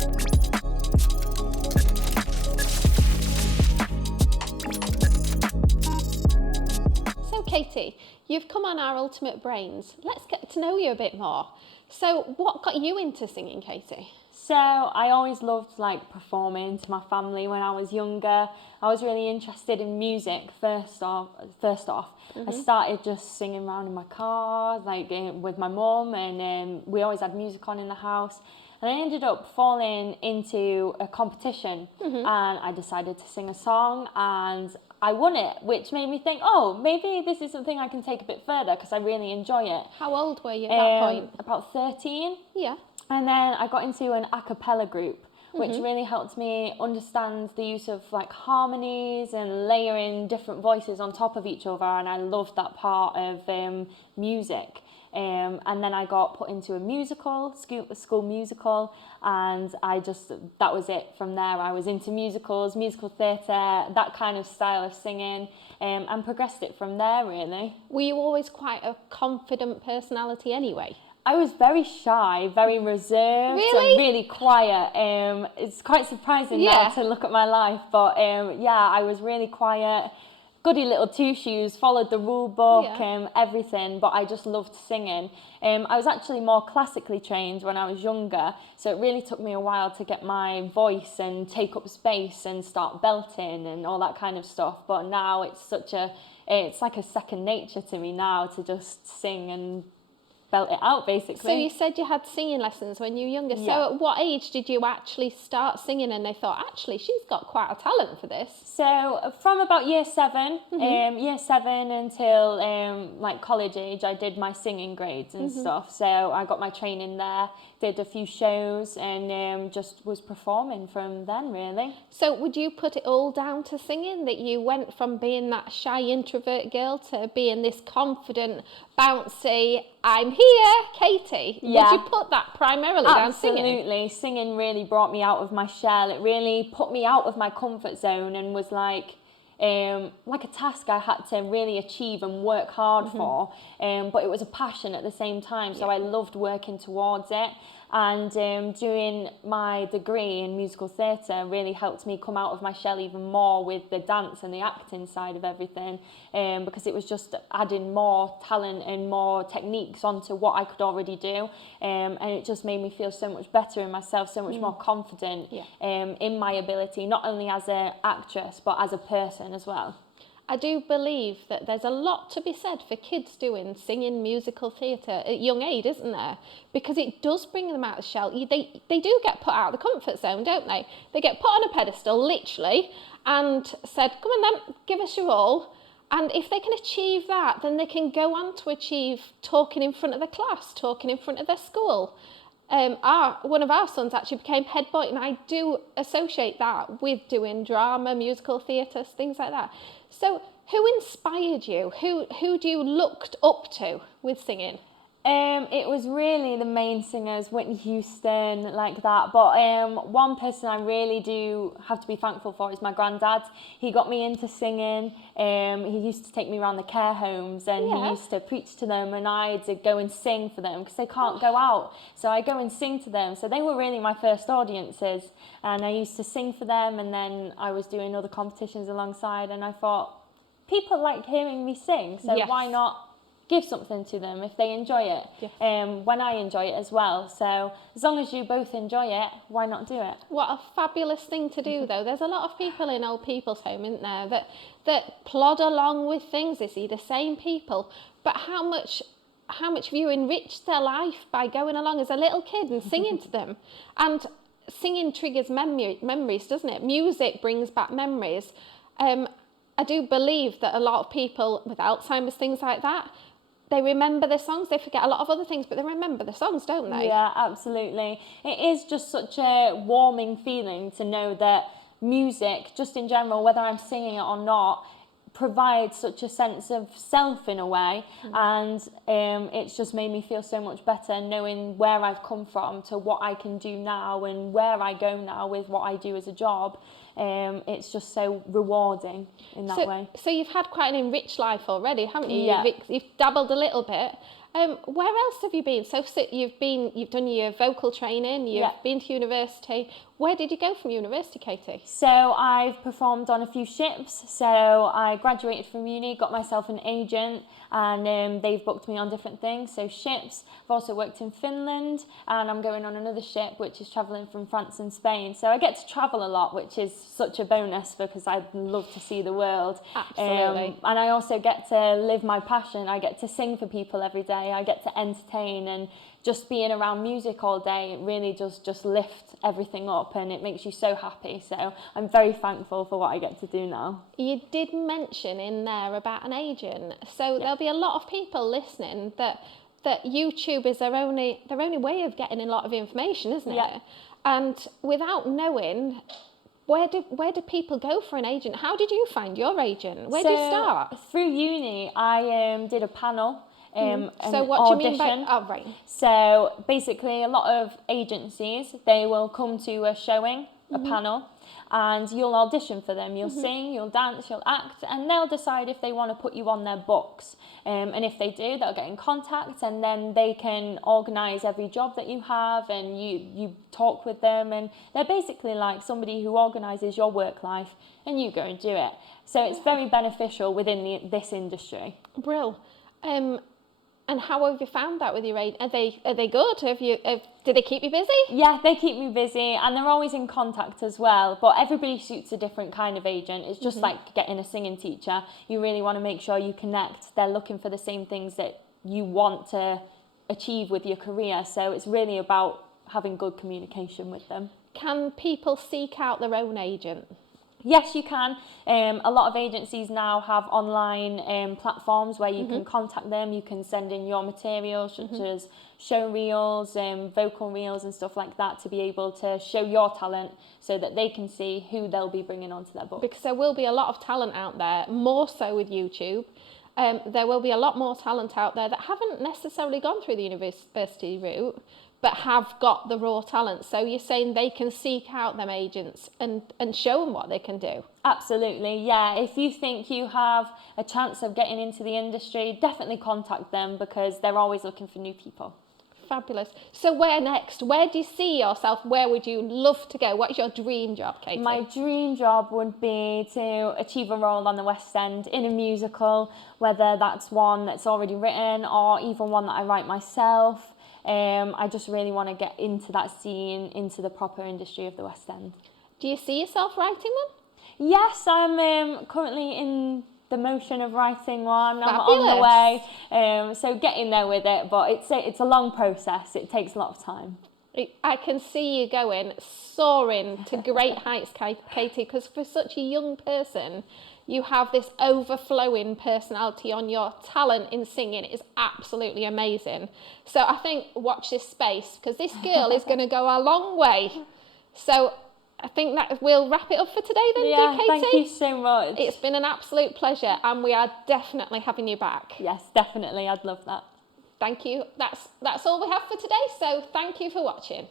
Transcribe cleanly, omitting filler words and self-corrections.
So Katie, you've come on our Ultimate Brains. Let's get to know you a bit more. So what got you into singing, Katie? So I always loved performing to my family when I was younger. I was really interested in music first off. I started just singing around in my car, with my mum, and we always had music on in the house. And I ended up falling into a competition, and I decided to sing a song, and I won it, which made me think, oh, maybe this is something I can take a bit further because I really enjoy it. How old were you at that point? About 13. Yeah. And then I got into an a cappella group, which really helped me understand the use of harmonies and layering different voices on top of each other. And I loved that part of music. And then I got put into a musical, school musical, and that was it from there. I was into musicals, musical theatre, that kind of style of singing, and progressed it from there, really. Were you always quite a confident personality anyway? I was very shy, very reserved, Really? and really quiet. It's quite surprising now to look at my life, but I was really quiet. Goody little two-shoes, followed the rule book, everything, but I just loved singing. I was actually more classically trained when I was younger, so it really took me a while to get my voice and take up space and start belting and all that kind of stuff. But now it's like a second nature to me now to just sing and belt it out, basically. So you said you had singing lessons when you were younger. Yeah. So at what age did you actually start singing and they thought, actually, she's got quite a talent for this? So from about year 7 until college age, I did my singing grades and stuff. So I got my training there, did a few shows, and just was performing from then, really. So would you put it all down to singing, that you went from being that shy introvert girl to being this confident, bouncy, I'm here, Katie? Yeah. Would you put that primarily down to singing? Absolutely. Singing really brought me out of my shell. It really put me out of my comfort zone and was like a task I had to really achieve and work hard for. But it was a passion at the same time, so I loved working towards it. And doing my degree in musical theatre really helped me come out of my shell even more with the dance and the acting side of everything, because it was just adding more talent and more techniques onto what I could already do, and it just made me feel so much better in myself, so much more confident in my ability, not only as an actress but as a person as well. I do believe that there's a lot to be said for kids doing singing, musical theatre at young age, isn't there? Because it does bring them out of the shell. They do get put out of the comfort zone, don't they? They get put on a pedestal, literally, and said, come on then, give us your all. And if they can achieve that, then they can go on to achieve talking in front of the class, talking in front of their school. One of our sons actually became head boy, and I do associate that with doing drama, musical theatre, things like that. So who inspired you? Who do you looked up to with singing? It was really the main singers, Whitney Houston, like that. But one person I really do have to be thankful for is my granddad. He got me into singing. He used to take me around the care homes, and he used to preach to them, and I had to go and sing for them because they can't go out. So I go and sing to them. So they were really my first audiences, and I used to sing for them, and then I was doing other competitions alongside, and I thought, people like hearing me sing, so why not give something to them if they enjoy it, when I enjoy it as well. So as long as you both enjoy it, why not do it? What a fabulous thing to do, though. There's a lot of people in old people's home, isn't there, that plod along with things. They see the same people, but how much have you enriched their life by going along as a little kid and singing to them? And singing triggers memories, doesn't it? Music brings back memories. I do believe that a lot of people with Alzheimer's, things like that, they remember their songs. They forget a lot of other things, but they remember the songs, don't they? Yeah, absolutely. It is just such a warming feeling to know that music, just in general, whether I'm singing it or not, provides such a sense of self in a way, and it's just made me feel so much better knowing where I've come from to what I can do now and where I go now with what I do as a job. It's just so rewarding in that way. So you've had quite an enriched life already, haven't you? Yeah. You've dabbled a little bit. Where else have you been? So you've done your vocal training, you've Yeah. been to university. Where did you go from university, Katie? So I've performed on a few ships. So I graduated from uni, got myself an agent, and they've booked me on different things. So ships. I've also worked in Finland, and I'm going on another ship which is travelling from France and Spain. So I get to travel a lot, which is such a bonus because I love to see the world. Absolutely. And I also get to live my passion. I get to sing for people every day. I get to entertain, and just being around music all day, it really does just lift everything up, and it makes you so happy. So I'm very thankful for what I get to do now. You did mention in there about an agent. So there'll be a lot of people listening that YouTube is their only way of getting a lot of information, isn't Yeah. it? And without knowing, where do people go for an agent? How did you find your agent? Where did you start? Through uni, I did a panel. So what do you mean by? audition. Oh, right. So basically, a lot of agencies, they will come to a showing, a panel, and you'll audition for them. You'll sing, you'll dance, you'll act, and they'll decide if they want to put you on their books. And if they do, they'll get in contact, and then they can organise every job that you have, and you talk with them, and they're basically like somebody who organises your work life, and you go and do it. So it's very beneficial within this industry. Brill. And how have you found that with your agent? Are they good? Do they keep you busy? Yeah, they keep me busy, and they're always in contact as well. But everybody suits a different kind of agent. It's just like getting a singing teacher. You really want to make sure you connect. They're looking for the same things that you want to achieve with your career. So it's really about having good communication with them. Can people seek out their own agent? Yes, you can. A lot of agencies now have online platforms where you can contact them. You can send in your materials, such as show reels, vocal reels and stuff like that, to be able to show your talent so that they can see who they'll be bringing onto their book. Because there will be a lot of talent out there, more so with YouTube. There will be a lot more talent out there that haven't necessarily gone through the university route, but have got the raw talent. So you're saying they can seek out them agents and show them what they can do? Absolutely, yeah. If you think you have a chance of getting into the industry, definitely contact them because they're always looking for new people. Fabulous. So where next? Where do you see yourself? Where would you love to go? What is your dream job, Katie? My dream job would be to achieve a role on the West End in a musical, whether that's one that's already written or even one that I write myself. I just really want to get into that scene, into the proper industry of the West End. Do you see yourself writing one? Yes, I'm currently in the motion of writing one. I'm Fabulous. on the way, so getting there with it, but it's a long process. It takes a lot of time. I can see you going, soaring to great heights, Katie, because for such a young person, you have this overflowing personality on your talent in singing. It is absolutely amazing. So I think watch this space, because this girl is going to go a long way. So I think that we'll wrap it up for today then, Yeah, Katie? thank you so much. It's been an absolute pleasure, and we are definitely having you back. Yes, definitely. I'd love that. Thank you. That's all we have for today, so thank you for watching.